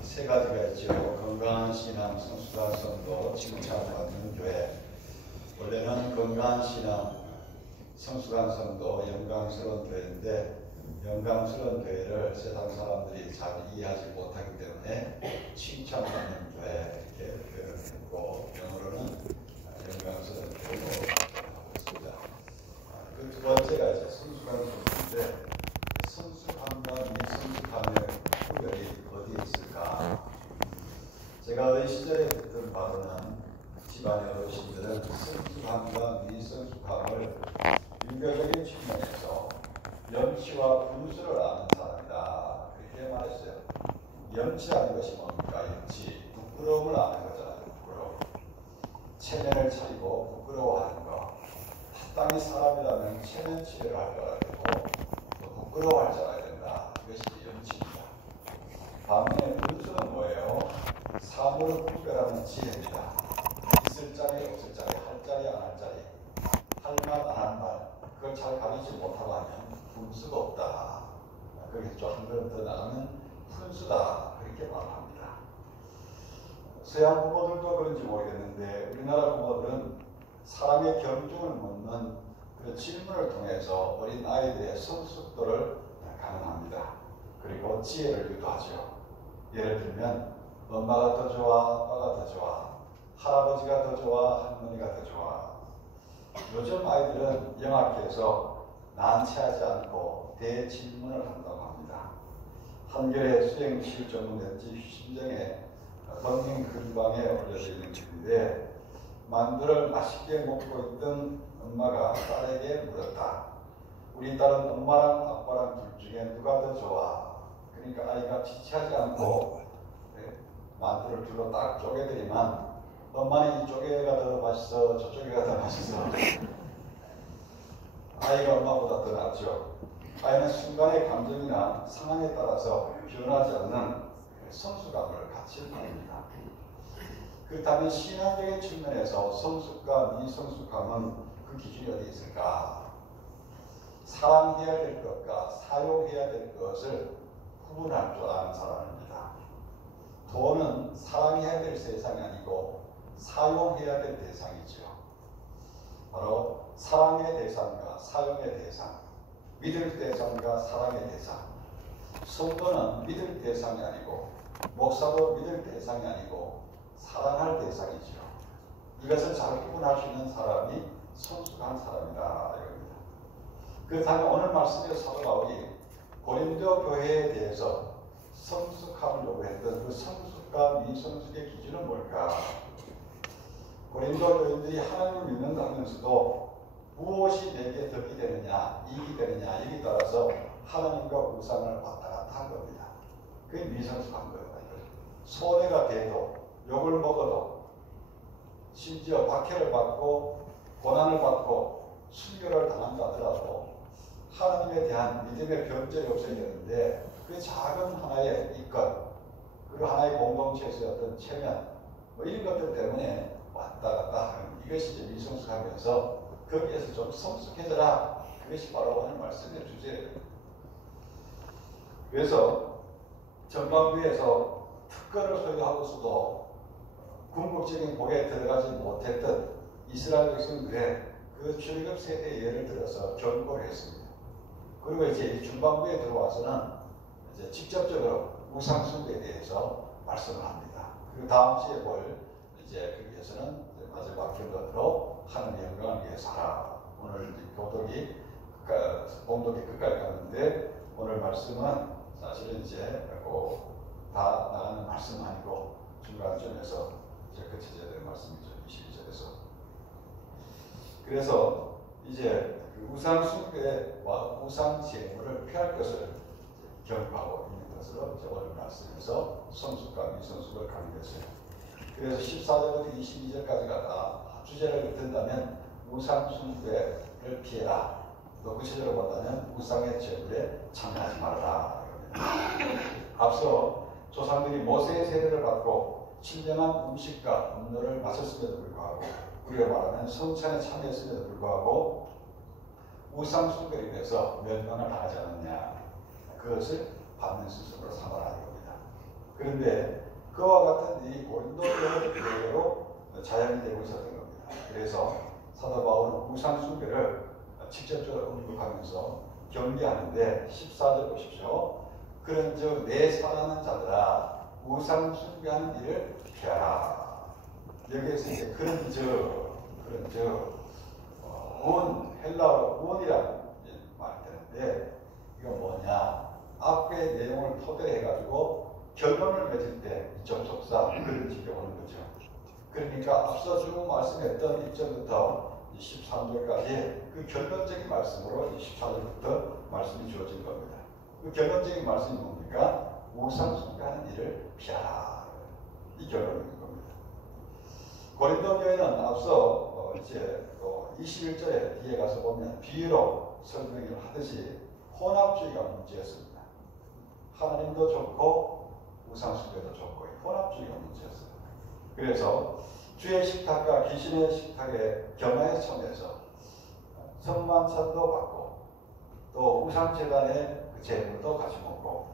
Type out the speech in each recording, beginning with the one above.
세 가지가 있죠. 건강한 신앙, 성숙한 성도, 칭찬받는 교회. 원래는 건강한 신앙, 성숙한 성도, 영광스러운 교회인데 영광스러운 교회를 세상 사람들이 잘 이해하지 못하기 때문에 칭찬받는 교회 이렇게 표현했고, 영어로는 영광스러운 교회로 하고 있습니다. 그 두 번째가 이제 성숙한 성도인데, 성숙함과 미성숙함의 구별이 어디에 있을까? 제가 어린 시절에 듣던 바로는 집안의 어르신들은 성숙함과 미성숙함을 유교적인 측면에서 염치와 분수를 아는 사람이다, 그렇게 말했어요. 염치라는 것이 뭡니까? 염치, 부끄러움을 아는 거잖아요. 부끄러움. 체면을 차리고 부끄러워하는 거. 타당히 사람이라면 체면 치레를 할 줄 알아야 되고 또 부끄러워할 줄 알아야 된다. 이것이 염치입니다. 반면에 분수는 뭐예요? 사물을 구별하는 지혜입니다. 있을 자리, 없을 자리, 할 자리, 안 할 자리, 할 말, 안 할 말, 그걸 잘 가리지 못하고 하면 분수가 없다. 그게 좀 한 걸음 더 나가면 분수다. 그렇게 말합니다. 서양 부모들도 그런지 모르겠는데 우리나라 부모들은 사람의 경중을 묻는 그 질문을 통해서 어린 아이들의 성숙도를 가늠합니다. 그리고 지혜를 유도하죠. 예를 들면 엄마가 더 좋아, 아빠가 더 좋아, 할아버지가 더 좋아, 할머니가 더 좋아. 요즘 아이들은 영악해서 난처하지 않고 대질문을 한다고 합니다. 한겨레 수행 실전문 넷지 심정에 런닝 근방에 올려져 있는 글인데, 만두를 맛있게 먹고 있던 엄마가 딸에게 물었다. 우리 딸은 엄마랑 아빠랑 둘 중에 누가 더 좋아? 그러니까 아이가 지체하지 않고 만두를 둘로 딱 쪼개드리면 엄마는 이쪽에가 더 맛있어, 저쪽에가 더 맛있어. 아이가 엄마보다 더 낫죠. 아이는 순간의 감정이나 상황에 따라서 변하지 않는 성숙함을 갖출 겁니다. 그렇다면 신앙적인 측면에서 성숙과 미성숙함은 그 기준이 어디 있을까? 사랑해야 될 것과 사용해야 될 것을 구분할 줄 아는 사람입니다. 돈은 사랑해야 될 대상이 아니고 사용해야 될 대상이죠. 바로 사랑의 대상과 사용의 대상, 믿을 대상과 사랑의 대상. 성도는 믿을 대상이 아니고, 목사도 믿을 대상이 아니고 사랑할 대상이죠. 이것을 잘 구분할 수 있는 사람이 성숙한 사람이다, 이겁니다. 그렇다면 오늘 말씀에서 사도 바울이 고린도 교회에 대해서 성숙함을 요구했던 그 성숙과 미성숙의 기준은 뭘까? 고린도 교인들이 하나님을 믿는다 하면서도 무엇이 내게 덕이 되느냐, 이익이 되느냐, 여기 따라서 하나님과 우상을 왔다 갔다 한 겁니다. 그게 미성숙한 거예요. 손해가 돼도, 욕을 먹어도, 심지어 박해를 받고 고난을 받고 순교를 당한다 하더라도 하나님에 대한 믿음의 변절이 없어야 되는데, 그 작은 하나의 이것, 그리고 하나의 공동체에서 어떤 체면, 이런 것들 때문에 왔다 갔다 하는 이것이 이제 미성숙하면서 거기에서 좀 성숙해져라. 그것이 바로 오늘 말씀의 주제예요. 그래서 전반부에서 특권을 소유하고서도 궁극적인 복에 들어가지 못했던 이스라엘 백성들의 그 출애굽 세대의 예를 들어서 경고를 했습니다. 그리고 이제 중반부에 들어와서는 이제 직접적으로 우상 숭배에 대해서 말씀을 합니다. 그리고 다음 주에 볼 이제 거기에서는 마지막 결론으로 하나님의 영광을 위해서 하라. 오늘 교독이 봉독이 끝까지 갔는데 오늘 말씀은 사실은 이제 다 나가는 말씀 아니고 중간쯤에서 이제 그쳐져야 될 말씀이죠. 22절에서. 그래서 이제 그 우상 숭배와 우상 제물을 피할 것을 경고하고 있는 것으로 오늘 말씀에서 성숙과 미성숙을 강조했어요. 그래서 14절부터 22절까지가 다 주제를 든다면 우상 숭배를 피해라. 또 구체적으로 본다면 우상의 제물에 참여하지 말아라. 앞서 조상들이 모세의 세례를 받고 신령한 음식과 음료를 마셨음에도 불구하고, 우리가 말하는 성찬에 참여했음에도 불구하고 우상 숭배에 대해서 멸망을 당하지 않았냐, 그것을 받는 스스로 삼아라 이겁니다. 그런데 그와 같은 이 고린도 교회로 자연이 되고 있었던 겁니다. 그래서 사도 바울은 우상 숭배를 직접적으로 언급하면서 경계하는데 14절 보십시오. 그런즉 내 사랑하는 자들아 우상 숭배하는 일을 피하라. 여기에서 이제 그런즉 헬라어로 원이라는 말이 되는데 이건 뭐냐? 앞의 내용을 토대로 해가지고 결론을 맺을 때 접속사 그런직이 오는 거죠. 그러니까 앞서 쭉 말씀했던 1절부터 13절까지 그 결론적인 말씀으로 14절부터 말씀이 주어진 겁니다. 그 결론적인 말씀이 뭡니까? 우상 숭배하는 일을 피하라. 이 결론인 겁니다. 고린도 교회는 앞서 이제 또 21절에 뒤에 가서 보면 비유로 설명을 하듯이 혼합주의가 문제였습니다. 하나님도 좋고 우상 숭배도 좋고 혼합주의가 문제였어요. 그래서 주의 식탁과 귀신의 식탁에 겸하여 처해서 성만찬도 받고 또 우상제단의 그 제물도 같이 먹고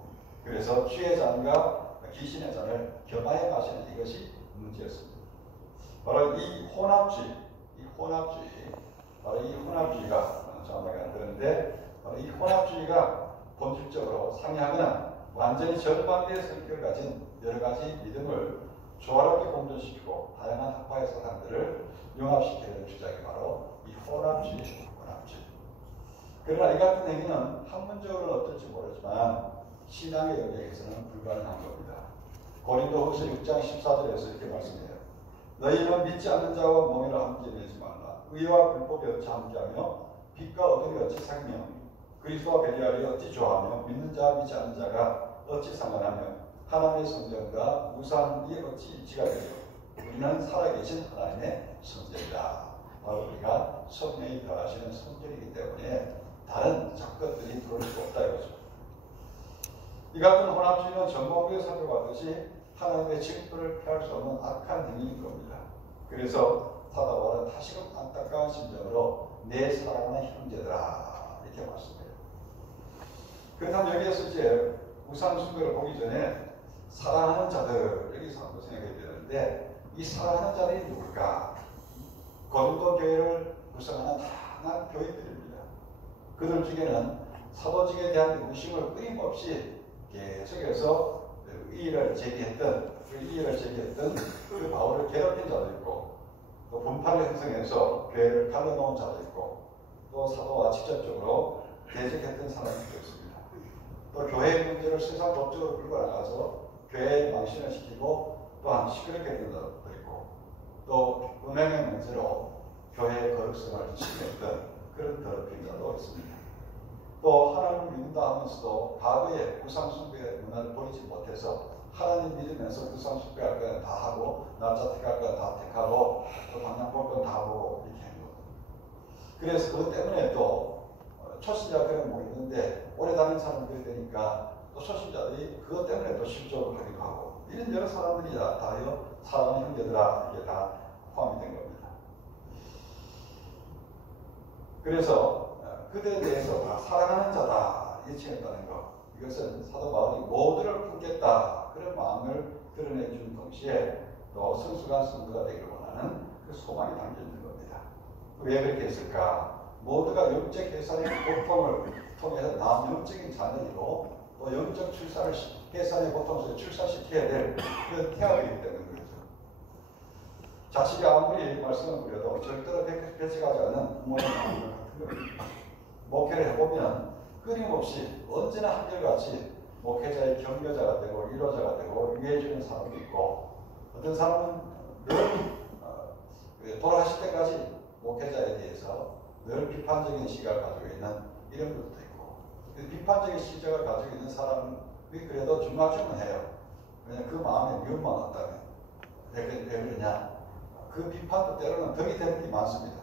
그래서 주의 잔과 귀신의 잔을 겸하여 마시는 이것이 문제였습니다. 바로 이 혼합주의, 바로 이 혼합주의가 정확하게 안 되는데 바로 이 혼합주의가 본질적으로 상이하거나 완전히 정반대의 성격을 가진 여러 가지 믿음을 조화롭게 공존시키고 다양한 학파의 사상들을 융합시키는 주장이 바로 이 혼합주의. 그러나 이 같은 행위는 학문적으로는 어떨지 모르지만 신앙의 영역에서는 불가능한 겁니다. 고린도후서 6장 14절에서 이렇게 말씀해요. 너희는 믿지 않는 자와 멍에를 함께 내지 말라. 의와 불법이 어찌 함께하며 빛과 어둠이 어찌 사귀며 그리스도와 배려하리 어찌 좋아하며 믿는 자와 믿지 않는 자가 어찌 상관하며 하나님의 성전과 우상이 어찌 일치가 되며 우리는 살아계신 하나님의 성전이다. 바로 우리가 성령이 거하시는 성전이기 때문에 다른 작것들이 들어올 수 없다 이거죠. 이 같은 혼합주의는 전범부에 살펴봤듯이 하나님의 징표를 피할 수 없는 악한 행위인 겁니다. 그래서 사도 바울은 다시금 안타까운 심정으로 내 사랑하는 형제들아 이렇게 말씀해요. 그렇다면 여기에서 이제 우상 숭배를 보기 전에 사랑하는 자들 여기서 한번 생각해야 되는데 이 사랑하는 자들이 누굴까? 고린도 교회를 구성하는 다양한 교인들입니다. 그들 중에는 사도직에 대한 의심을 끊임없이 계속해서 이의를 제기했던 그 바울을 괴롭힌 자도 있고 또 분파를 형성해서 교회를 갈라놓은 자도 있고 또 사도와 직접적으로 대적했던 사람들도 있습니다. 또 교회의 문제를 세상 법적으로 끌고 나가서 교회에 망신을 시키고 또한 시끄럽게 했던 자도 있고 또 음행의 문제로 교회의 거룩성을 침해했던 그런 더럽힌 자도 있습니다. 또 하나님을 믿는다 하면서도 과거에 우상 숭배 문화를 버리지 못해서 하나님 믿으면서 우상 숭배할 건 다 하고 날짜 택할 건 다 택하고 또 방향 볼 건 다 보고 이렇게 하는 겁니다. 그래서 그것 때문에 또 초신자들은 모르는데 오래 다닌 사람들이 되니까 또 초신자들이 그것 때문에 또 실족을 하기도 하고 이런 여러 사람들이 다요 사랑하는 형제들아 이게 다 포함이 된 겁니다. 그래서 그들에 대해서 다 사랑하는 자다 예칭했다는 것 이것은 사도 바울이 모두를 품겠다 그런 마음을 드러내준 동시에 또 성숙한 성도가 되기를 원하는 그 소망이 담겨있는 겁니다. 왜 그렇게 했을까? 모두가 영적 계산의 고통을 통해서 남 영적인 자녀이고 또 영적 출산을 계산의 고통 속에 출산시켜야 될 그런 태아이기 때문이죠. 자식이 아무리 말씀을 드려도 절대로 배척하지 않는 부모의 마음을 같은 겁니다. 목회를 해보면 끊임없이 언제나 한결같이 목회자의 격려자가 되고 위로자가 되고 위해주는 사람도 있고 어떤 사람은 늘 돌아가실 때까지 목회자에 대해서 늘 비판적인 시각을 가지고 있는 이런 것도 있고 비판적인 시각을 가지고 있는 사람이 그래도 중간중간해요. 왜냐하면 그 마음에 미움만 없다면 왜 그러냐 그 비판도 때로는 덕이 되는 게 많습니다.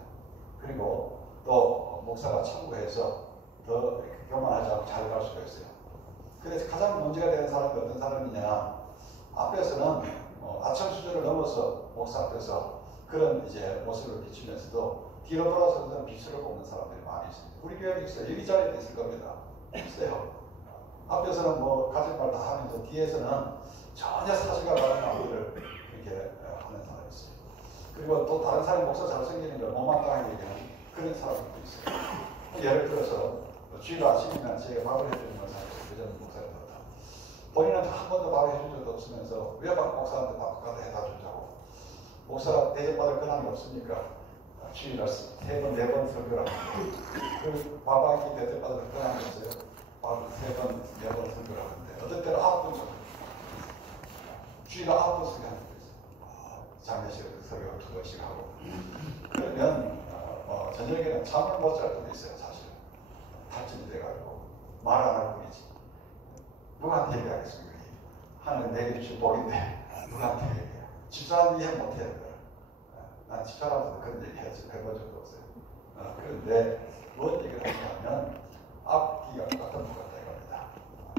그리고 또 목사가 참고해서 더 교만하지 않고 잘 갈 수가 있어요. 그래서 가장 문제가 되는 사람이 어떤 사람이냐 앞에서는 아첨 수준을 넘어서 목사 앞에서 그런 이제 모습을 비추면서도 뒤로 돌아서서 비수를 뽑는 사람들이 많이 있습니다. 우리 교회도 있어요. 여기 자리에도 있을 겁니다. 있어요. 앞에서는 뭐 가진 말 다 하면서 뒤에서는 전혀 사실과 다른 말들을 그렇게 하는 사람이 있어요. 그리고 또 다른 사람이 목사 잘생기는 걸 못마땅하게 얘기하는 그런 사람도 있어요. 예를 들어서 주일 아침이나 제가 밥을 해주는 사람이 그전 목사였다. 본인은 한 번도 밥을 해준 적도 없으면서 왜 목사한테 밥 갖다 해다 주자고. 목사 대접받을 권한이 없으니까 주일날 3번, 4번 설교를 하는데 그 밥 한 끼 대접받을 권한이 없어요. 밥 3번, 4번 설교를 하는데 어떤 때는 9번 설교. 주일날 9번 설교하는 거 있어요. 장례식 설교 2번씩 하고. 그러면 저녁에는 잠을 못 잘 때도 있어요. 사실 탈진이 돼가지고 말 안 할 뿐이지. 누구한테 얘기하겠습니까? 하나님 내게 주신 복인데 누구한테 얘기해요? 집사람 이해 못해요. 난 집사람한테도 그런 얘기 해본 적도 없어요. 그런데 무슨 얘기를 하냐면 앞뒤가 똑같은 것 같다 이겁니다.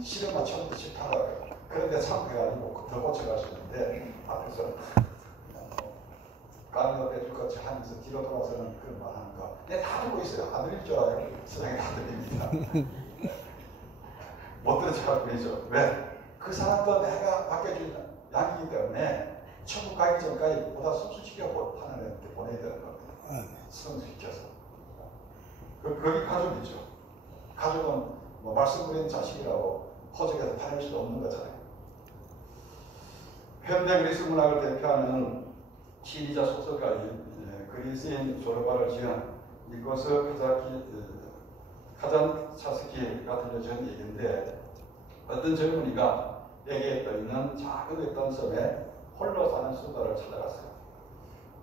싫으면 처음부터 싫다고요. 그런데 참해가지고 더 고쳐갈 수 있는데 앞에서 까미가 빼줄 것 하면서 뒤로 돌아서는 그런 말 하는 거. 내 다 듣고 있어요. 안 들릴 줄 알아요. 세상에 다 들립니다. 못 들은 척할 뿐이죠. 왜? 그 사람도 내가 바뀌어준 양이기 때문에 천국 가기 전까지 보다 순수시켜 하나님께 보내야 되는 겁니다. 순수시켜서. 거기 가족이죠. 가족은 뭐 말씀 부리는 자식이라고 호적에서 팔릴 수 없는 거잖아요. 현대 그리스 문학을 대표하는 시리자 소설가인 그리스인 조르바를 지은 니코스 카잔차스키가 들려준 얘기인데 어떤 젊은이가 에게에 떠있는 작은 어떤 섬에 홀로 사는 수도를 찾아갔어요.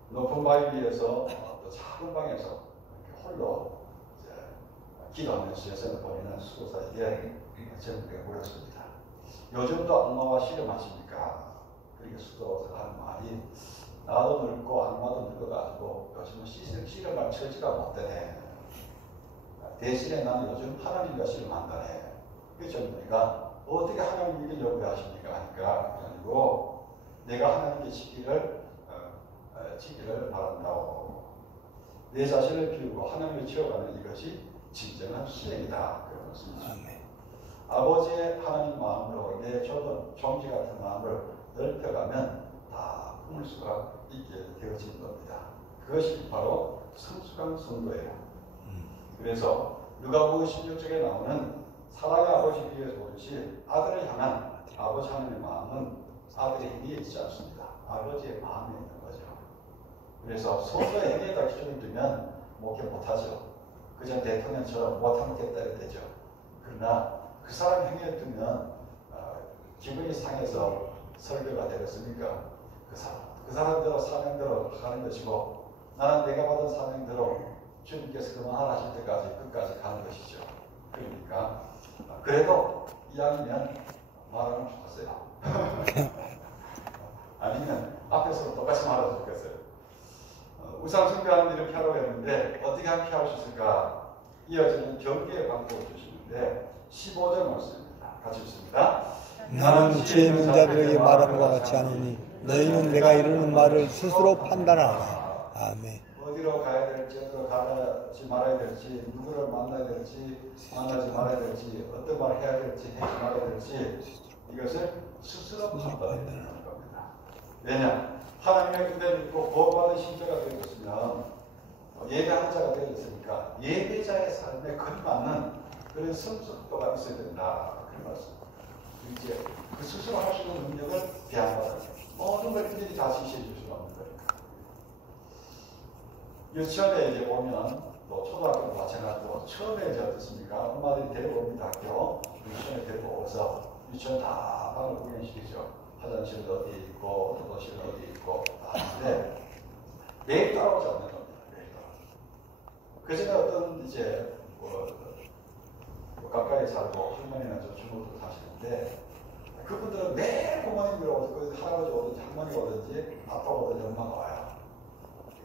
높은 바위 위에서 또 작은 방에서 홀로 기도하면서 예선을 보내는 수도사에게 젊은이가 물었습니다. 요즘도 악마와 씨름하십니까? 그렇게 수도사가 하는 말이 나도 늙고 악마도 늙어가지고 요즘은 씨름할 처지가 못 되네. 대신에 나는 요즘 하나님과 씨름한다네. 그 젊은이가 어떻게 하나님 이기려고 하십니까? 하니까 아니고 내가 하나님께 지기를 바란다고. 내 자신을 비우고 하나님을 지어가는 이것이 진정한 수행이다. 그런 말씀이죠. 아버지의 하나님 마음으로 내 좁은 종지 같은 마음을 넓혀가면 다 품을 수가 있게 되어진 겁니다. 그것이 바로 성숙한 성도예요. 그래서 누가복음 16장에 나오는 사랑의 아버지 위에서 보듯이 아들을 향한 아버지 하나님의 마음은 아들의 행위에 있지 않습니다. 아버지의 마음에 있는 거죠. 그래서 소수의 행위에다 기준을 두면 목회 못하죠. 그전 대통령처럼 못하겠다 이렇게 되죠. 그러나 그 사람 행위에 두면 기분이 상해서 설교가 되었으니까 그 사람대로 사명대로 하는 것이고 나는 내가 받은 사명대로 주님께서 그만하라 하실 때까지 끝까지 가는 것이죠. 그러니까 그래도 이왕이면 말하면 좋겠어요. 아니면 앞에서 똑같이 말하면 좋겠어요. 우상 숭배하는 일을 피하라고 했는데 어떻게 하면 피할 수 있을까? 이어지는 경계의 방법을 주시는데 15절 말씀입니다. 같이 읽습니다. 나는 지혜 있는 자들에게 말함과 같이 하노니 너희는 내가 이르는 말을 스스로 판단하라. 아멘. 어디로 가야 될지, 어디로 가지 말아야 될지, 누구를 만나야 될지, 만나지 말아야 될지, 어떤 말을 해야 될지, 하지 말아야 될지 이것을 스스로 판단해야 되는 겁니다. 왜냐? 하나님의 은혜를 입고 보호받은 신자가 되었으면 예배하는 자가 되었으니까 예배자의 삶에 걸맞는 그런 성숙도가 있어야 된다. 그런 말씀. 이제 그 스스로 할 수 있는 능력을 배양받아야 돼요. 모든 걸 일일이 다 지시해 줄 수는 없는 거니까. 유치원에 이제 오면 또 초등학교도 마찬가지로 처음에 이제 어떻습니까? 엄마들이 데려옵니다. 학교 유치원에 데려오서 유치원 다 방을 구경시키죠. 화장실은 어디 있고 도도실은 어디 있고 다 하는데 매일 따라오지 않는 겁니다. 매일 따라오죠. 그전에 어떤 이제 가까이 살고 할머니나 저 주부도 사시는데 그분들은 매일 부모님들 오든지 할아버지 오든지 할머니가 오든지 아빠가 오든지 엄마가 와요.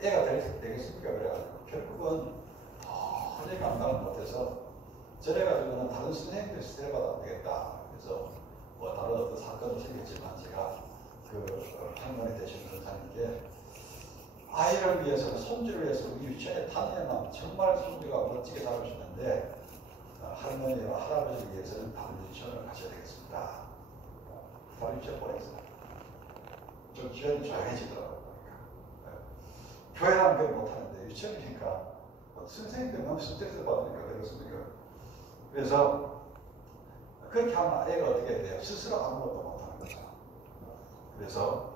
애가 되겠습니까? 그래가지고 결국은 도저히 감당을 못해서 저래가지고는 다른 선생님들이 스트레스받아야 되겠다. 그래서 뭐 다른 어떤 사건도 생겼지만 제가 그 할머니 되신 선생님께 아이를 위해서 손주를 위해서 우리 유치원에 다니면 정말 손주가 멋지게 자라주시는데 할머니와 할아버지를 위해서는 다른 유치원을 가셔야 되겠습니다. 바로 잊어버렸어요. 좀 기억이 조용해지더라고요. 교회라는 걸 못하는데 유치원이니까 선생님들 너무 스트레스 받으니까 그렇습니까? 그래서 그렇게 하면 애가 어떻게 돼요? 스스로 아무것도 못하는 거죠. 그래서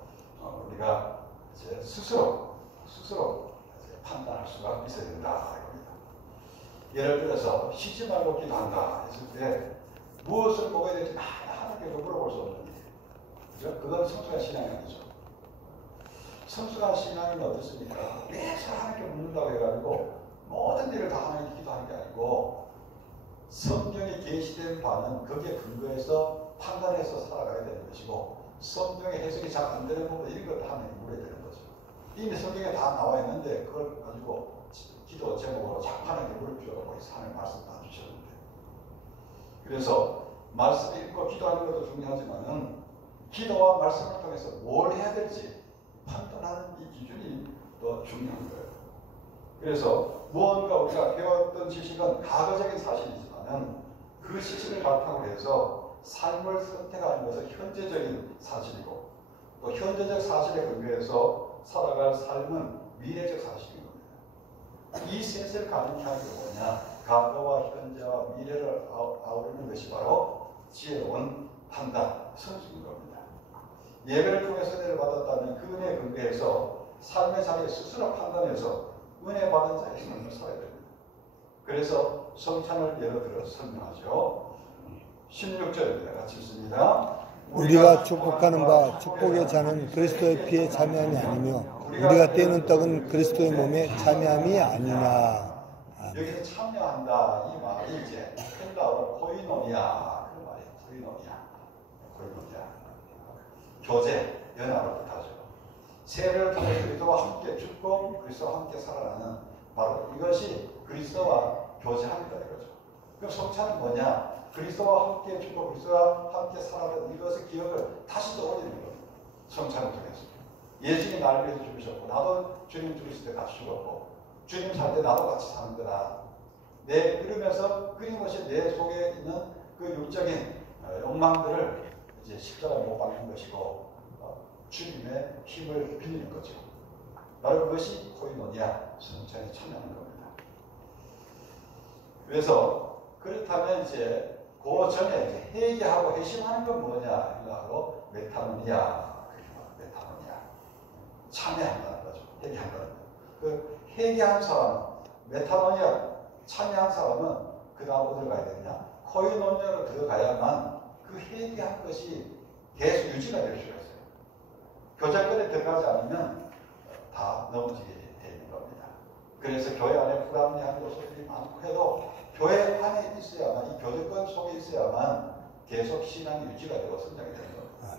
우리가 이제 스스로 이제 판단할 수가 있어야 된다 이겁니다. 예를 들어서 쉬지 말고 기도한다 했을 때 무엇을 먹어야 될지 하나님께서 물어볼 수 없는 일이에요. 그죠? 그건 성숙한 신앙이 아니죠. 성숙한 신앙은 어떻습니까? 매사 하나님께 묻는다고 해가지고 모든 일을 다 하나님께 기도하는 게 아니고 성경에 계시된 바는 거기에 근거해서 판단해서 살아가야 되는 것이고 성경의 해석이 잘 안 되는 부분 이런 걸 다 하나님께 물어야 되는 거죠. 이미 성경에 다 나와 있는데 그걸 가지고 기도 제목으로 자꾸 하나님께 물을 필요가 있어. 하나님 말씀 다 주셨는데. 그래서 말씀 읽고 기도하는 것도 중요하지만은 기도와 말씀을 통해서 뭘 해야 될지 판단하는 이 기준이 더 중요한 거예요. 그래서 무언가 우리가 배웠던 지식은 과거적인 사실이지만은 그 지식을 바탕으로 해서 삶을 선택하는 것은 현재적인 사실이고 또 현재적 사실에 근거해서 살아갈 삶은 미래적 사실인 겁니다. 이 셋을 가능케 하는 게 뭐냐? 과거와 현재와 미래를 아우르는 것이 바로 지혜로운 판단, 성숙인 겁니다. 예배를 통해서 은혜를 받았다면 그 은혜에 근거해서 삶의 자리에 스스로 판단해서 은혜 받은 자의 삶을 살아야 됩니다. 그래서 성찬을 예로 들어 설명하죠. 16절입니다. 같이 읽습니다. 우리가 축복하는 바 축복의 잔은 그리스도의 피에 참여함이 아니며 우리가 떼는 떡은 그리스도의 몸에 참여함이 아니냐. 여기서 참여한다 이 말이 이제 헬라어로 코이노니아 그 말이에요. 코이노니아. 교제, 연합을 뜻하죠. 세례를 통해 그리스도와 함께 죽고 그리스도와 함께 살아나는 바로 이것이 그리스도와 교제합니다 이거죠. 그럼 성찬은 뭐냐? 그리스도와 함께 죽고 그리스도와 함께 살아가는 이것의 기억을 다시 떠올리는 겁니다. 성찬을 통해서. 예수님이 나를 위해서 죽으셨고 나도 주님 죽으실 때 같이 죽었고 주님 살 때 나도 같이 사는 거다. 그러면서 끊임없이 내 속에 있는 그 육적인 욕망들을 이제 십자가에 못 박는 것이고 주님의 힘을 빌리는 거죠. 바로 그것이 코이노니아 성찬에 참여하는 겁니다. 그래서 그렇다면 이제 그 전에 이제 회개하고 회심하는 건 뭐냐? 이거 메타노니아, 메타노니아 참여한다는 거죠. 회개한다는 거. 그 회개한 사람, 메타노니아 참여한 사람은 그 다음 어디로 가야 되느냐? 코이노니아로 들어가야만 그 회개한 것이 계속 유지가 될 수가 있어요. 교제권에 들어가지 않으면 다 넘어지게 되는 겁니다. 그래서 교회 안에 불합리한 요소들이 많고 해도 교회 안에 있어야만, 이 교제권 속에 있어야만 계속 신앙이 유지가 되고 성장이 되는 겁니다.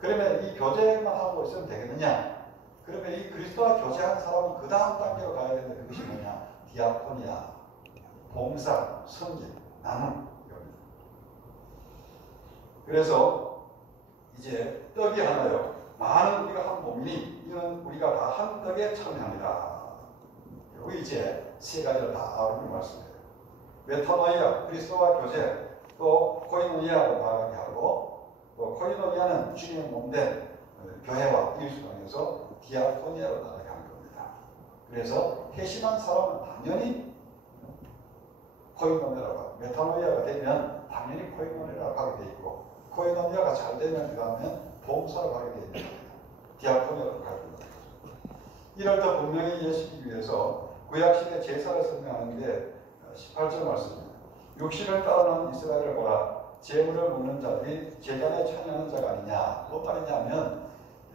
그러면 이 교제만 하고 있으면 되겠느냐? 그러면 이 그리스도와 교제하는 사람은 그 다음 단계로 가야 되는데 그것이 뭐냐? 디아코니아, 봉사, 섬김, 나눔. 그래서 이제 떡이 하나요. 많은 우리가 한 몸이니 이는 우리가 다 한 떡에 참여합니다. 여기 이제 세 가지를 다 아우르는 말씀이에요. 메타노이아, 그리스도와 교제, 또 코이노니아로 나아가게 하고 또 코이노니아는 주님의 몸된 교회와 이웃을 통해서 디아코니아로 나아가게 하는 겁니다. 그래서 회심한 사람은 당연히 코이노니아라고 하고 메타노이아가 되면 당연히 코이노니아라고 하게 돼 있고 코이노니아가 잘 되면 그 다음에 봉사로 가게 돼 있는 겁니다. 디아코니아로 가게 됩니다. 이럴 때 분명히 이해시키기 위해서 구약시대 제사를 설명하는데 18절 말씀입니다. 육신을 따르는 이스라엘을 보라. 제물을 먹는 자들이 제단에 참여하는 자가 아니냐. 뭔 말이냐면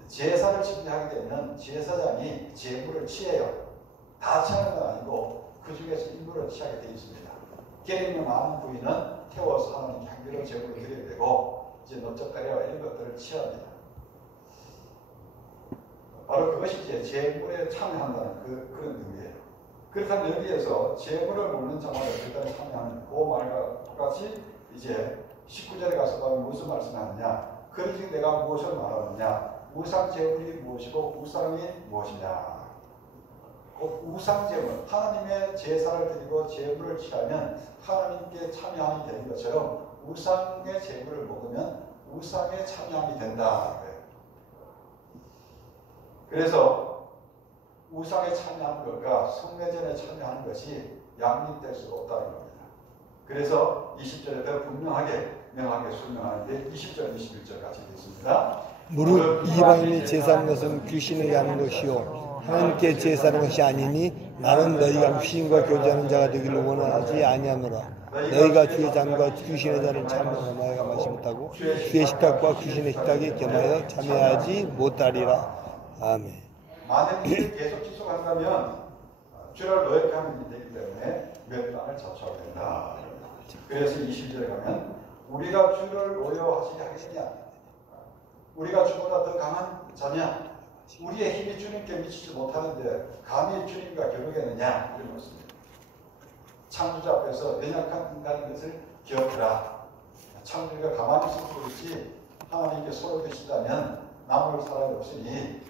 제사를 집례하게 되면 제사장이 제물을 취해요. 다 취하는 건 아니고 그 중에서 일부를 취하게 되어 있습니다. 계획이 많은 부위는 태워서 하나님께 향기로 제물을 드려야 되고 이제 넓적다리와 이런 것들을 취합니다. 바로 그것이 이제 제물에 참여한다는 그런 의미예요. 그렇다면 여기에서 제물을 먹는 자마다 제단에 참여하는 그 말과 똑같이 이제 19절에 가서 보면 무슨 말씀을 하느냐? 그러지 내가 무엇을 말하느냐? 우상 제물이 무엇이고 우상이 무엇이냐? 우상 제물, 하나님의 제사를 드리고 제물을 취하면 하나님께 참여하게 되는 것처럼 우상의 제물을 먹으면 우상에 참여함이 된다. 그래서 우상에 참여하는 것과 성례전에 참여하는 것이 양립될 수가 없다는 겁니다. 그래서 20절에 더 분명하게 명하게 설명하는데 20절, 21절 같이 읽습니다. 무릇 이방인이 제사하는 것은 귀신에게 하는 것이요 하나님께 제사하는 것이 아니니 나는 너희가 귀신과 교제하는 자가 되기를 원하지 아니하노라. 너희가 주의 잔과 귀신의 잔을 참여하여 마시 못하고 주의 식탁과 귀신의 식탁에 겸하여 참여하지 못하리라. 아멘. 만약 이를 계속 지속한다면 주를 노역하면 되기 때문에 멸망을 자초하게 된다. 그래서 20절에 가면 우리가 주를 노여하시게 하겠느냐? 우리가 주보다 더 강한 자냐? 우리의 힘이 주님께 미치지 못하는데 감히 주님과 겨루겠느냐? 이런 것입니다. 창조자 앞에서 연약한 인간인 것을 기억해라. 창조주가 가만히 있을 수 있지 하나님께 손을 드시다면 남을 사람이 없으니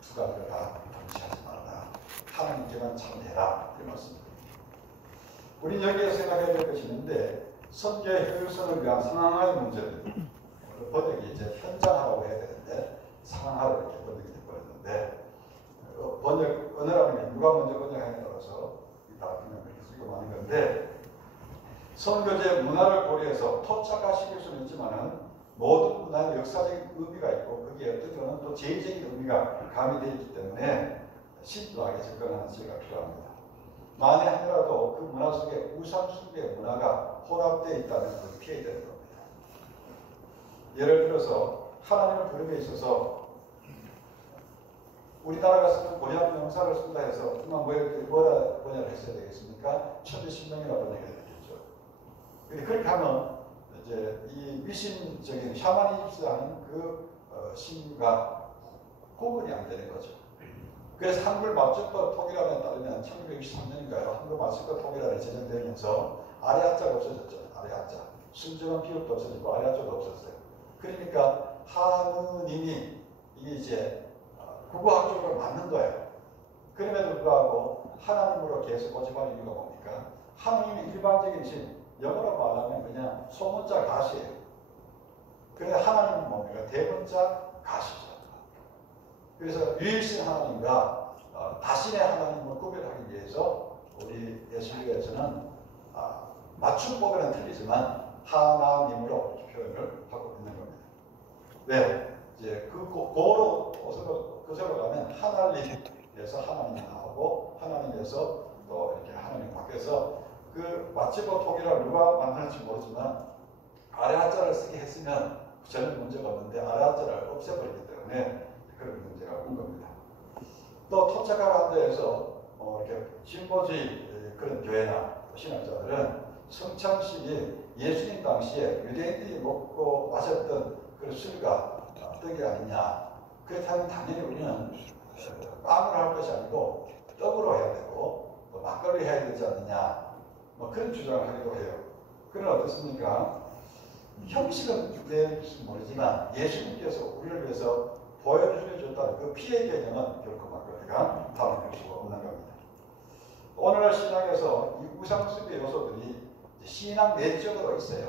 두 가지를 다 동시하지 말라. 하나님께만 참여해라. 이런 것입니다. 우리는 여기에서 생각해야 될 것이 있는데 선교의 효율성을 위한 상황화의 문제를 번역이 이제 현장화라고 해야 되는데 상황화로 이렇게 번역이 되어버렸는데 번역 언어라는 게 누가 먼저 번역하냐에 따라서 이따 그냥 그렇게 쓰고 마는 건데 선교제의 문화를 고려해서 토착화시킬 수는 있지만은 모든 문화의 역사적인 의미가 있고 거기에 어떤 경우는 또 제의적인 의미가 가미되어 있기 때문에 신중하게 접근하는 지혜가 필요합니다. 만에 하더라도 그 문화 속에 우상 숭배의 문화가 혼합되어 있다면 그걸 피해야 되는 겁니다. 예를 들어서 하나님을 부름에 있어서 우리나라가 쓰는 고향 명사를 쓴다 해서 그만 뭐라 번역을 했어야 되겠습니까? 천지신명이라 번역해야 되겠죠. 근데 그렇게 하면 이제 이 미신적인 샤머니즘하는 그 신과 구분이 안 되는 거죠. 그래서 한글 맞춤법 통일안에 따르면 1963년인가요? 한글 맞춤법 통일안이 제정되면서 아래 한자가 없어졌죠. 아래 한자. 순정한 비읍도 없어지고 아래 한자도 없었어요. 그러니까 하느님이 이게 이제 국어학적으로 맞는 거예요. 그럼에도 불구하고 하나님으로 계속 고집하는 이유가 뭡니까? 하느님이 일반적인 신, 영어로 말하면 그냥 소문자 가시예요. 그런데 하나님은 뭡니까? 대문자 가시죠. 그래서 유일신 하나님과 다신의 하나님을 구별하기 위해서 우리 예수교에서는 맞춤법에는 틀리지만 하나님으로 표현을 하고 있는 겁니다. 왜? 이제 그거로 가면 하나님에서 하나님이 나오고 하나님에서 또 이렇게 하나님 밖에서 그 맞춤법 통일을 누가 만드는지 모르지만 아래 한자를 쓰게 했으면 전혀 문제가 없는데 아래 한자를 없애버리기 때문에 그런 문제가 온 겁니다. 또 토착한 데에서 이렇게 진보주의 그런 교회나 신학자들은 성찬식이 예수님 당시에 유대인들이 먹고 마셨던 그런 술과 떡이 아니냐. 그렇다면 당연히 우리는 빵으로 할 것이 아니고 떡으로 해야 되고 또 막걸리 해야 되지 않느냐. 뭐 그런 주장을 하기도 해요. 그건 어떻습니까? 형식은 유대인일지 모르지만 예수님께서 우리를 위해서 보여주셨다는 그 피해 개념은 결코 막걸리가 다른 형식으로 없는 겁니다. 오늘날 신앙에서 이 우상숭배 요소들이 신앙 내적으로 있어요.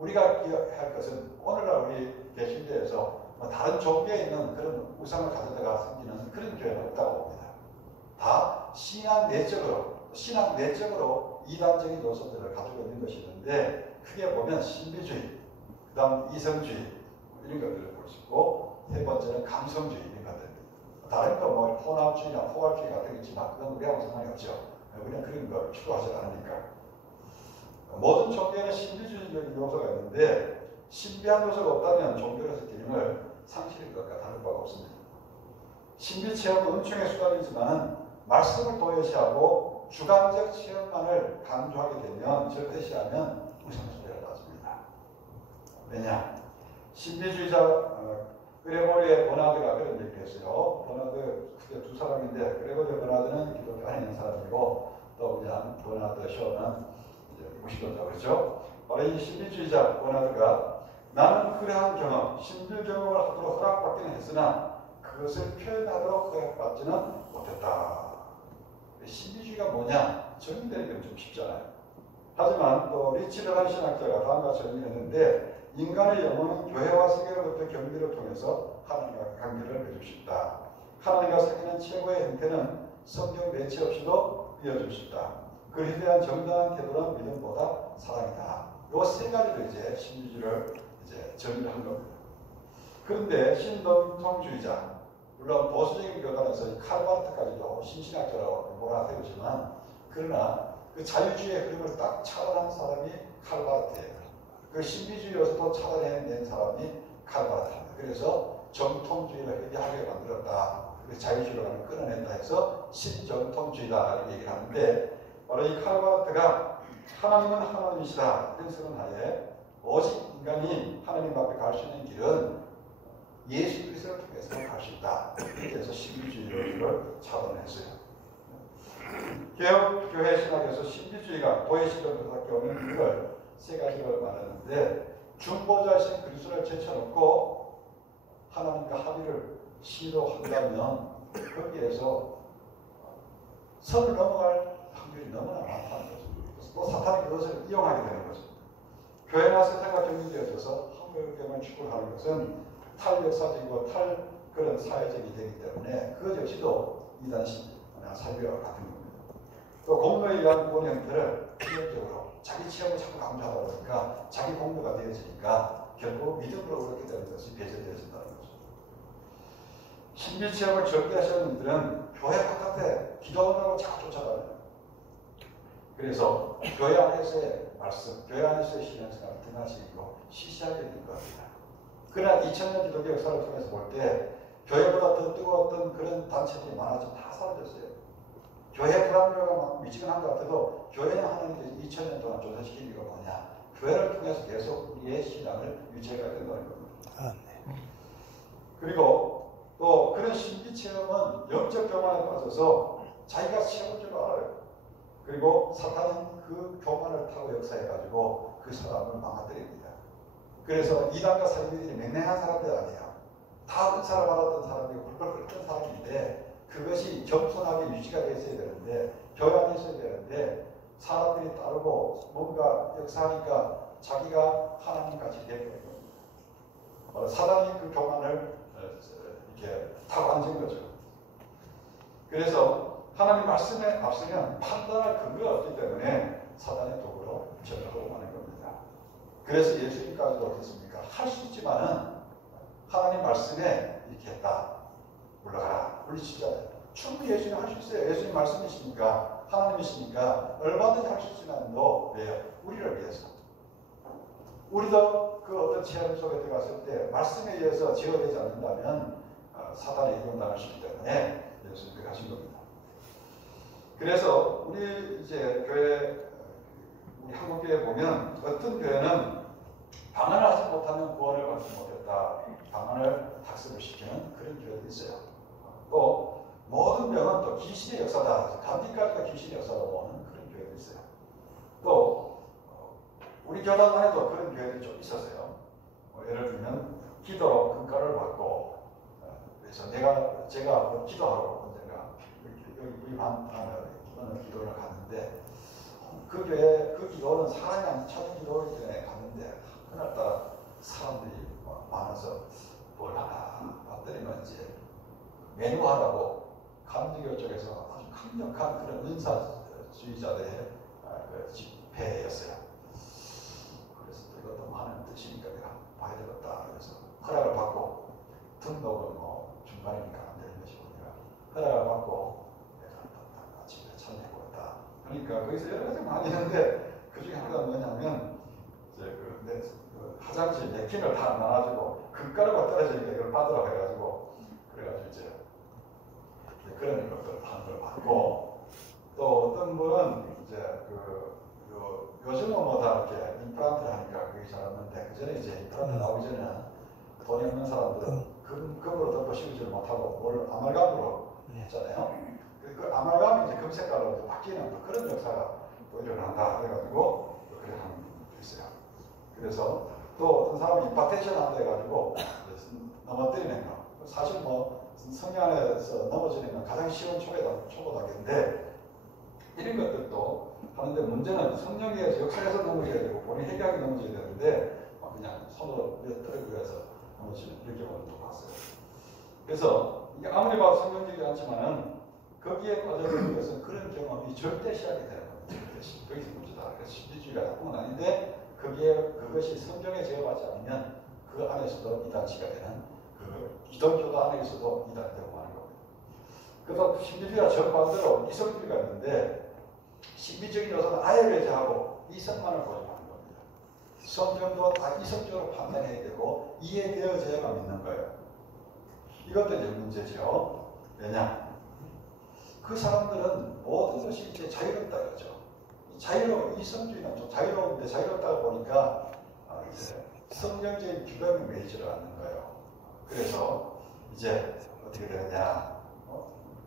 우리가 기억할 것은 오늘날 우리 개신교에서 다른 종교에 있는 그런 우상을 가져다가 생기는 그런 교회는 없다고 봅니다. 다 신앙 내적으로 이단적인 요소들을 가지고 있는 것이 있는데 크게 보면 신비주의, 그 다음 이성주의 이런 것들을 볼 수 있고 세 번째는 감성주의 이런 것들입니다. 다른 거 뭐 혼합주의나 포괄주의 같은 게 있지만 그건 우리하고 상관이 없죠. 우리는 그런 걸 추구하지 않으니까. 모든 종교에는 신비주의적인 요소가 있는데 신비한 요소가 없다면 종교에서 기능을 상실일 것과 다를 바가 없습니다. 신비 체험은 은총의 수단이지만 말씀을 도외시하고 주관적 체험만을 강조하게 되면 절대시하면 우상숭배를 따집니다. 왜냐? 신비주의자 그레고리의 버나드가 그런 얘기를 했어요. 버나드 크게 두 사람인데 그레고리 버나드는 기독교 안에 있는 사람이고 또 그냥 버나드 쇼는 무신론자 그렇죠? 바로 이 신비주의자 버나드가 나는 그러한 경험, 신비 경험을 하도록 허락받기는 했으나 그것을 표현하도록 허락받지는 못했다. 신비주의가 뭐냐? 정의되는 게 좀 쉽잖아요. 하지만 또 리치르한 신학자가 다음과 정의했는데 인간의 영혼은 교회와 세계로부터 경비를 통해서 하나님과 관계를 맺을 수 있다. 하나님과 사귀는 최고의 형태는 성경 매체 없이도 이어질 수 있다. 그에 대한 정당한 태도는 믿음보다 사랑이다. 이 세 가지로 이제 신비주의를 이제 정리한 겁니다. 그런데 신동통주의자, 물론 보수적인 교단에서 이 칼바르트까지도 신신학자라고 몰아세우지만, 그러나 그 자유주의의 흐름을 딱 차단한 사람이 칼바르트예요. 그 신비주의로서도 차단해낸 사람이 칼바르트입니다. 그래서 정통주의를 회개하게 만들었다. 그 자유주의를 끊어낸다 해서 신정통주의다 이렇게 얘기를 하는데, 바로 이 칼바르트가 하나님은 하나님이시다 이런 선언하에 오직 인간이 하나님 앞에 갈 수 있는 길은 예수 그리스도를 통해서 갈 수 있다. 그래서 신비주의를 차단했어요. 개혁교회 신학에서 신비주의가 도의신론으로 바뀌어오는 이유를 세 가지로 말하는데, 중보자이신 그리스도를 제쳐놓고 하나님과 합의를 시도한다면 거기에서 선을 넘어갈 확률이 너무나 많다는 거죠. 또 사탄이 그것을 이용하게 되는 거죠. 교회나 세상과 경쟁되어져서 헌금을 추구하는 것은 탈역사적이고 그런 사회적이 되기 때문에 그것 역시도 이단식 사회와 같은 겁니다. 또 공로에 의한 구원 형태를 필연적으로 자기 체험을 자꾸 강조하다 보니까 자기 공로가 되어지니까 결국 믿음으로 그렇게 되는 것이 배제되어진다는 거죠. 신비 체험을 절대하시는 이들은 교회 바깥에 기도한다고 자꾸 쫓아다녀요. 그래서 교회 안에서의 말씀, 교회 안에서의 신앙생활을 등하시고 시시하게 된 겁니다. 그러나 2000년 기독교 역사를 통해서 볼 때 교회보다 더 뜨거웠던 그런 단체들이 많아지면 다 사라졌어요. 교회 불합리화가 미지근한 것 같아도 교회는 하나님께서 2000년 동안 조사시킨 이유가 뭐냐? 교회를 통해서 계속 우리의 신앙을 유지해야 된다는 겁니다. 아, 네. 그리고 또 그런 신비 체험은 영적 교만에 빠져서 자기가 채울 줄 알아요. 그리고 사탄은 그 교만을 타고 역사해가지고 그 사람을 망가뜨립니다. 그래서 이단과 사이비들이 맹맹한 사람들 아니에요. 다 은사를 받았던 사람이고 훌쩍 끓던 사람인데, 그것이 겸손하게 유지가 됐어야 되는데, 교회 안에 있어야 되는데, 사람들이 따르고 뭔가 역사하니까 자기가 하나님같이 되는 겁니다. 사단이 그 교만을 이렇게 타고 앉은 거죠. 그래서 하나님 말씀에 앞서면 판단할 근거가 없기 때문에 사단의 도구로 전락하고 마는 겁니다. 그래서 예수님까지도 어떻습니까? 할 수 있지만은 하나님 말씀에 이렇게 했다. 올라가라. 물리치잖아요. 충분히 예수님 할 수 있어요. 예수님 말씀이시니까, 하나님이시니까 얼마든지 할 수 있지만도 왜요? 우리를 위해서. 우리도 그 어떤 체험 속에 들어갔을 때 말씀에 의해서 제어되지 않는다면 사단에 이용당할 수 있기 때문에 예수님께서 하신 겁니다. 그래서 우리 이제 교회, 우리 한국교회 보면 어떤 교회는 방언을 하지 못하면 구원을 받지 못했다. 방언을 학습을 시키는 그런 교회도 있어요. 또 모든 병은 또 귀신의 역사다. 감기까지가 귀신의 역사로 보는 그런 교회도 있어요. 또 우리 교단 안에도 그런 교회들이 좀 있었어요. 예를 들면 기도로 금가를 받고, 그래서 제가 기도하러 언젠가 여기 우리 반을 기도를 갔는데, 그 교회 그 기도는 사람이 안 찾은 기도를 전에 갔는데 그날따라 사람들이 많아서 뭘 하나 봤더니만 이제 매뉴하라고 감리교 쪽에서 아주 강력한 그런 은사주의자들의 그 집회였어요. 그래서 또 이것도 많은 뜻이니까 내가 봐야 되겠다. 그래서 허락을 받고, 등록은 뭐 중간이니까 안 되는 것이고, 내가 허락을 받고 내가 아침에 참여해보겠다. 그러니까 거기서 여러 가지 많이 했는데 그 중에 하나가 뭐냐면, 이제 그 화장실 냅킨을 다 나눠주고 금가루가 떨어지니까 이걸 받으라고 해가지고, 그래가지고 이제 그런 것들 하는 걸 받고, 또 어떤 분은 이제 요즘은 뭐 다 이렇게 임플란트를 하니까 그게 잘 없는데, 그 전에 이제 임플란트 나오기 전에 돈이 없는 사람들은 금으로 덮어 씌우지를 못하고 뭘 아말감으로 했잖아요. 그 아말감이 이제 금색깔로 바뀌는 그런 역사가 또 일어난다. 그래가지고 그래 하는 분도 있어요. 그래서 또 어떤 사람이 임파테이션 한다 해가지고 넘어뜨리는 거. 사실 뭐 성령 안에서 넘어지는 건 가장 쉬운 초보닥인데, 이런 것들도 하는데, 문제는 성령에서 역사에서 넘어져야 되고 본인 해결하게 넘어져야 되는데 그냥 손으로 떨어뜨려서 무너지는 이렇게 보는 또 봤어요. 그래서 이게 아무리 봐도 성경적이지 않지만은 거기에 빠져들는 것은 그런 경험이 절대 시작이 되는 겁니다. 절대 거기서 문제다. 그래서 신비주의가 나쁜 건 아닌데 그것이 성경에 제어하지 않으면 그 안에서도 이단치가 되는 그 기독교도 안에서도 이단이 되고 하는 겁니다. 그래서 신비주의가 정반대로 이성주의가 있는데 신비적인 요소는 아예 배제하고 이성만을 고집하는 겁니다. 성경도 다 이성적으로 판단해야 되고 이해되어져야만 믿는 거예요. 이것도 이제 문제죠. 왜냐? 그 사람들은 모든 것이 이제 자유롭다 그러죠. 이성주의는 좀 자유로운데 자유롭다고 보니까 이제 성경적인 규범이 매이지를 않는 거예요. 그래서 이제 어떻게 되느냐?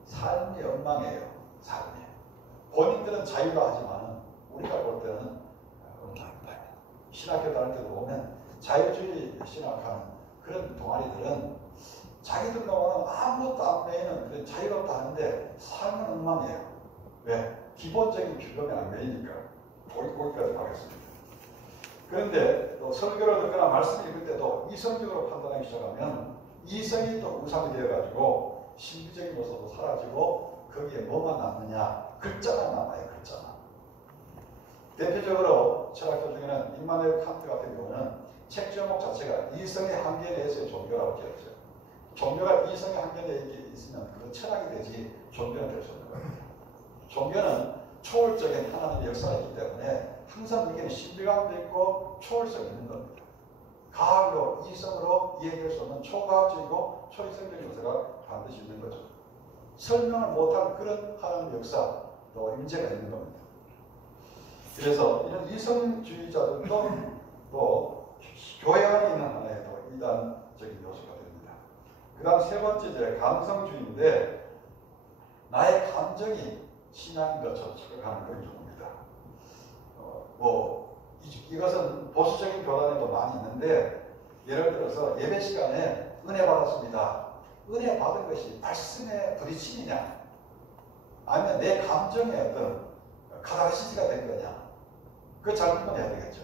삶이 엉망이에요. 삶이. 본인들은 자유라 하지만 우리가 볼 때는 신학교 다닐 때도 보면 자유주의 신학하는 그런 동아리들은 자기들로는 아무것도 안 매이는 그런 자유롭다 하는데 삶은 엉망이에요. 왜? 기본적인 규범이 안 매이니까. 거기까지 가겠습니다. 그런데 또 설교를 듣거나 말씀을 읽을 때도 이성적으로 판단하기 시작하면 이성이 또 우상이 되어가지고 신비적인 요소도 사라지고 거기에 뭐만 남느냐? 글자만 남아요. 글자만. 대표적으로 철학자 중에는 임마누엘 칸트 같은 경우는 책 제목 자체가 이성의 한계에 대해서의 종교라고 지었어요. 종교가 이성의 한계에 있으면 그건 철학이 되지 종교는 될 수 없는 거예요. 종교는 초월적인 하나님의 역사가 있기 때문에 항상 거기에는 신비감도 있고 초월성이 있는 겁니다. 과학으로 이성으로 이해될 수 없는 초과학적이고 초이성적인 요소가 반드시 있는 거죠. 설명을 못한 그런 하나님의 역사도 임재가 있는 겁니다. 그래서 이런 이성주의자들도 또 교회 안에 있는 하나의 또 이단적인 요소가 됩니다. 그 다음 세 번째 이제 감성주의인데 나의 감정이 신앙인 것처럼 착각하는 그런 경우입니다. 이것은 보수적인 교단에도 많이 있는데 예를 들어서 예배 시간에 은혜 받았습니다. 은혜 받은 것이 말씀에 부딪힘이냐 아니면 내 감정에 어떤 카타르시스가 된 거냐 그걸 잘 구분해야 되겠죠.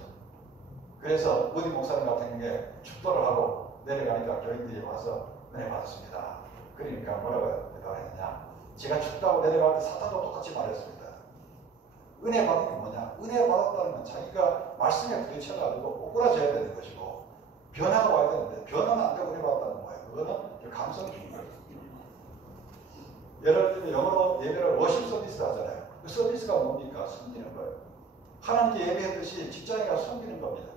그래서 무디 목사님 같은 경우에 축도를 하고 내려가니까 교인들이 와서 은혜 받았습니다. 그러니까 뭐라고 대답했느냐 제가 축도하고 내려갈 때 사탄도 똑같이 말했습니다. 은혜 받은 게 뭐냐? 은혜 받았다는 건 자기가 말씀에 부딪혀가지고 꼬꾸라져야 되는 것이고 변화가 와야 되는데 변화는 안 되고 은혜 받았다는 거예요. 그거는 감성주의인 거예요. 예를 들면 영어로 예배를 워십 서비스 하잖아요. 그 서비스가 뭡니까? 섬기는 거예요. 하나님께 예배했듯이 직장에 가서 섬기는 겁니다.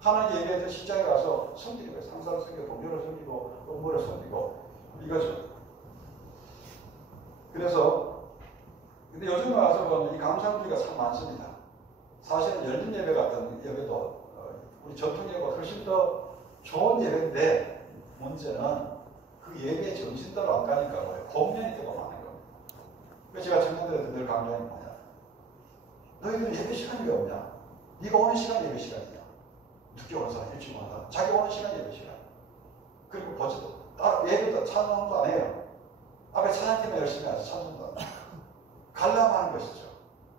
하나님께 예배했듯이 직장에 가서 섬기는 거예요. 상사를 섬기고 동료를 섬기고 업무를 섬기고 이거죠. 그래서 근데 요즘 와서 보면 이 감성주의가 참 많습니다. 사실은 열린 예배 같은 예배도 우리 전통 예배가 훨씬 더 좋은 예배인데 문제는 그 예배의 정신대로 안 가니까 공연이 되고 마는 겁니다. 그래서 제가 청년들한테 늘 강조하는 게 뭐냐 너희들은 예배 시간이 왜 없냐? 네가 오는 시간 예배 시간이냐? 늦게 오는 사람, 일찍 오는 사람, 자기 오는 시간 예배 시간. 그리고 보지도 예배도 찬송도 안 해요. 앞에 찬양팀에 열심히 해서 찬송도 안 해요. 관람하는 것이죠.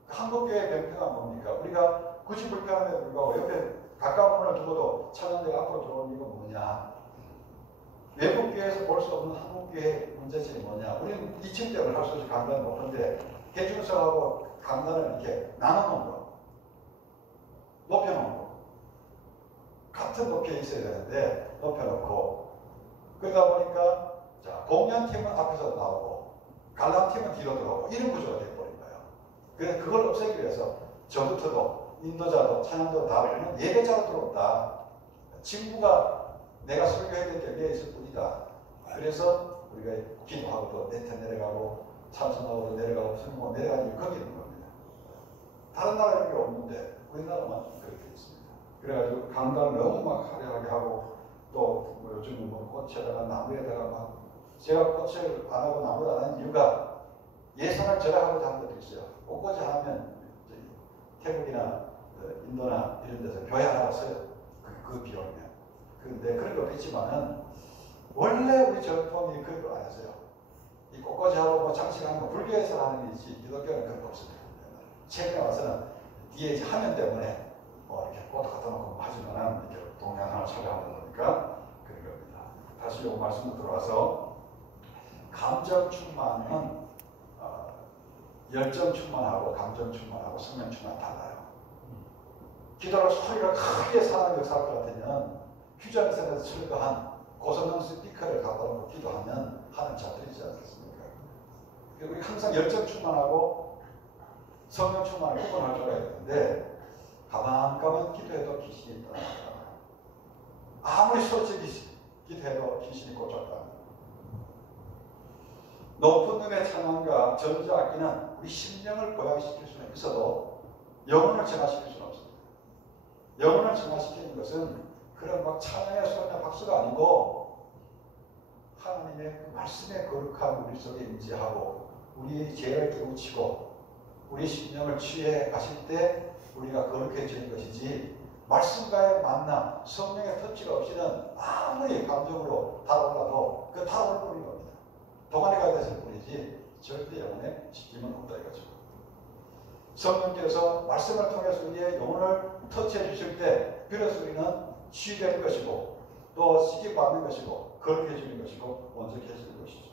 한국교회의 병폐가 뭡니까? 우리가 굳이 불편함에 불구하고 옆에 가까운 문을 두고도 찬양대가 앞으로 들어오는 이유가 뭐냐? 외국교회에서 볼 수 없는 한국교회의 문제점이 뭐냐? 우리는 2층 때문에 할 수 없이 강단을 높은데 대중석하고 강단을 이렇게 나눠놓은 거, 높여놓은 거. 같은 높이에 있어야 되는데 높여놓고 그러다 보니까 자 공연팀은 앞에서 나오고 관람팀은 뒤로 들어오고 이런 구조가 되어버린 거예요. 그래서 그걸 없애기 위해서 저부터도 인도자도 찬양도 다 보면 예배자로 들어온다. 친구가 내가 설교해야 될 게 위에 있을 뿐이다. 그래서 우리가 기도하고 또 네트 내려가고 찬송하고 내려가고 설교하고 내려가는 이유 거기 있는 겁니다. 다른 나라 이런 게 없는데 우리나라만 그렇게 있습니다. 그래가지고 강단을 너무 막 화려하게 하고 또 요즘은 꽃에다가 나무에다가 막 제가 꽃을 안 하고 나무를 안 하는 이유가 예산을 절약하고 하는 것도 있어요. 꽃꽂이 하면 태국이나 인도나 이런 데서 교회 하나 써요. 그 비용이면. 그런데 그런 것도 있지만은 원래 우리 전통이 그런 거 안 했어요. 이 꽃꽂이하고 뭐 장식하는 거 불교에서 하는 일이지 기독교는 그런 거 없습니다. 최근에 와서는 뒤에 화면 때문에 뭐 이렇게 꽃 갖다 놓고 하지만은 이렇게 공연 하나 촬영하는 거니까 그런 겁니다. 다시 이 말씀으로 들어와서 감정 충만은 열정 충만하고 감정 충만하고 성령 충만 달라요. 기도를 소리가 크게 사는 역사할 것 같으면 휴전선에서 철거한 고성능 스피커를 갖다 놓고 기도하면 하는 자들이지 않겠습니까? 우리 항상 열정 충만하고 성령 충만을 구분할 줄 알아야 되는데 가만 기도해도 귀신이 떠납니다. 아무리 솔직히 기도해도 귀신이 꽂혔다. 높은 음의 찬양과 전자악기는 우리 심령을 고양시킬 수는 있어도 영혼을 정화시킬 수는 없습니다. 영혼을 정화시키는 것은 그런 막 찬양의 소리나 박수가 아니고 하나님의 그 말씀의 거룩함 우리 속에 임재하고 우리의 죄를 깨우치고 우리 심령을 취해 가실 때 우리가 거룩해지는 것이지 말씀과의 만남, 성령의 터치가 없이는 아무리 감정으로 달아올라도 그 달아올 뿐인 겁니다. 동안이가 됐을 뿐이지 절대 영혼에 지킴은 없다 이거죠. 성령께서 말씀을 통해서 우리의 영혼을 터치해 주실 때 비로소 우리는 치유되는 것이고 또 지켜받는 것이고 거룩해지는 것이고 온전해지는 것이죠.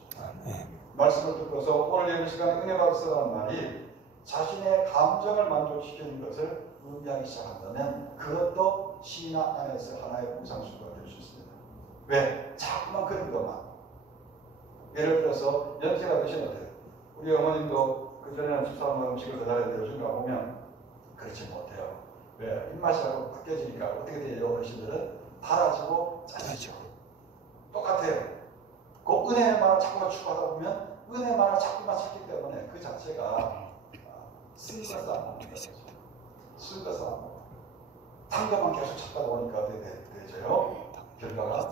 말씀을 듣고서 오늘 예배 시간에 은혜 받으라는 말이 자신의 감정을 만족시키는 것을 의미하기 시작한다면 그것도 신앙 안에서 하나의 우상숭배가 될 수 있습니다. 왜? 자꾸만 그런 것만. 예를 들어서 연세가 드신 어때요? 우리 어머님도 그전에는 집사람 음식을 그 자리에 내려준 거 보면 그렇지 못해요. 왜? 입맛이라고 바뀌어지니까 어떻게 돼요? 어르신들은 달아지고 짜지고 똑같아요. 그 은혜만을 자꾸만 추구하다 보면 은혜만을 자꾸만 찾기 때문에 그 자체가 쓴것 싸움 쓴것 싸움 탄 것만 계속 찾다 보니까 어떻게 되죠? 결과가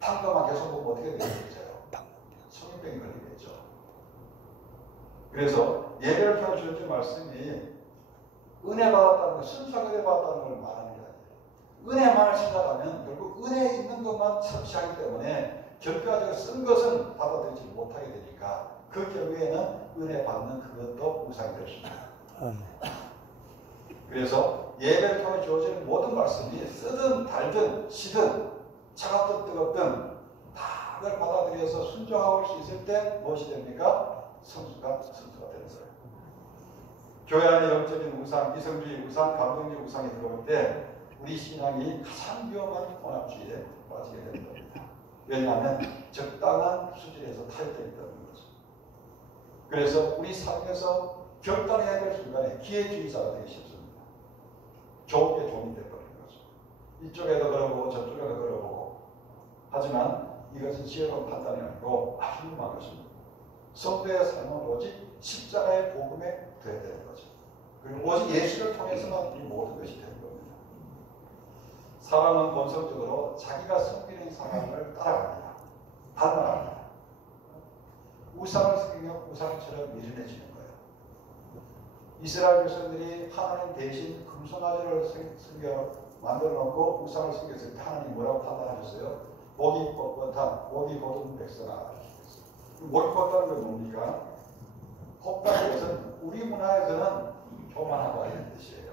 탄 것만 계속 보면 어떻게 되죠? 성인병이 걸리겠죠. 그래서 예배를 통해 주신 말씀이 은혜 받았다는 것, 순수하게 은혜 받았다는 걸 말하는 게 아니에요. 은혜만을 생각하면 결국 은혜 있는 것만 섭취하기 때문에 결과적으로 쓴 것은 받아들이지 못하게 되니까 그 결국에는 은혜 받는 그것도 우상이 될 수 있습니다. 그래서 예배를 통해 주어지는 모든 말씀이 쓰든 달든 시든 차갑든 뜨겁든 다 그걸 받아들여서 순종할 수 있을 때 무엇이 됩니까? 성수가 되는 거예요. 교회 안에 영적인 우상, 이성주의 우상, 감정주의 우상이 들어올 때 우리 신앙이 가장 위험한 혼합주의에 빠지게 되는 겁니다. 왜냐하면 적당한 수준에서 탈퇴했다는 거죠. 그래서 우리 삶에서 결단해야 될 순간에 기회주의자가 되기 쉽습니다. 좋은 게 종이 되어버리는 거죠. 이쪽에도 걸어보고 저쪽에도 걸어보고 하지만 이것은 지혜로운 판단이 아니고 흉흉한 것입니다. 성도의 삶은 오직 십자가의 복음에 되어야 되는 거죠. 그리고 오직 예수를 통해서만 이 모든 것이 되는 겁니다. 사람은 본성적으로 자기가 섬기는 사람을 따라갑니다. 닮아갑니다. 우상을 섬기면 우상처럼 미련해지는 거예요. 이스라엘 백성들이 하나님 대신 금송아지를 섬겨 만들어 놓고 우상을 섬겼을 때 하나님 뭐라고 판단하셨어요? 목이 뻣뻣한, 목이 곧은 백성아. 목이 뻣뻣한 건 뭡니까? 헛다는 것은 우리 문화에서는 교만하다 이런 뜻이에요.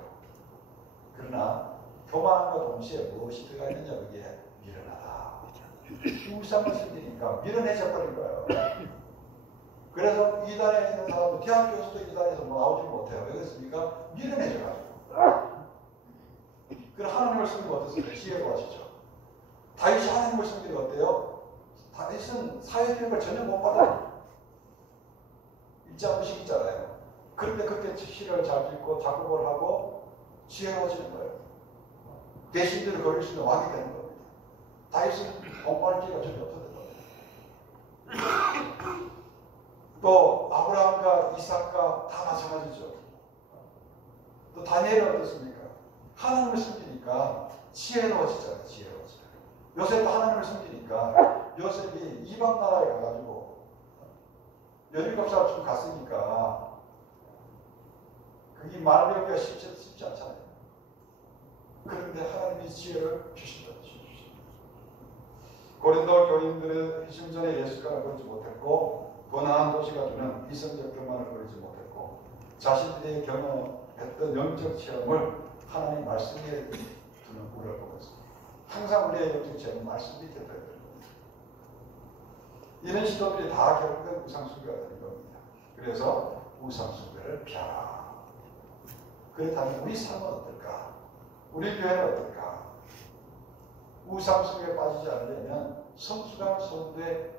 그러나 교만함과 동시에 무엇이 들어가 있느냐 그게 미련하다. 우상을 섬기니까 미련해져 버린 거예요. 그래서 이단에 있는 사람도 대학교에서도 이단에서 나오지 못해요. 왜 그렇습니까? 미련해져가지고. 그럼 하나님을 섬기면 어떻습니까? 지혜로 하시죠. 다윗이 하나님을 섬기는 게 어때요? 다윗은 사회적인 걸 전혀 못 받아요. 읽지 않으시기 있잖아요. 그런데 그렇게 시를 잘 읽고 작곡을 하고 지혜로워지는 거예요. 대신들을 거릴 수 있는 왕이 되는 겁니다. 다윗은 공부할 기회가 전혀 없었던 겁니다. 또 아브라함과 이삭과 다 마찬가지죠. 또 다니엘은 어떻습니까? 하나님을 섬기니까 지혜로워지잖아요. 지혜로워져요. 요셉도 하나님을 섬기니까 요셉이 이방 나라에 가가지고 17살쯤 갔으니까 그게 말 배우기가 쉽지 않잖아요. 그런데 하나님이 지혜를 주신다. 고린도 교인들은 희심전에 예수가를 보지 못했고 번화한 도시가 주는 이성적 교만을 보이지 못했고 자신들이 경험했던 영적 체험을 하나님 말씀에 두는 꿀을 보고 있습니다. 항상 우리가 이렇게 제가 말씀드렸던 겁니다. 이런 시도들이 다 결국은 우상숭배가 되는 겁니다. 그래서 우상숭배를 피하라. 그렇다면 우리 삶은 어떨까? 우리 교회는 어떨까? 우상숭배에 빠지지 않으려면 성수강 성도의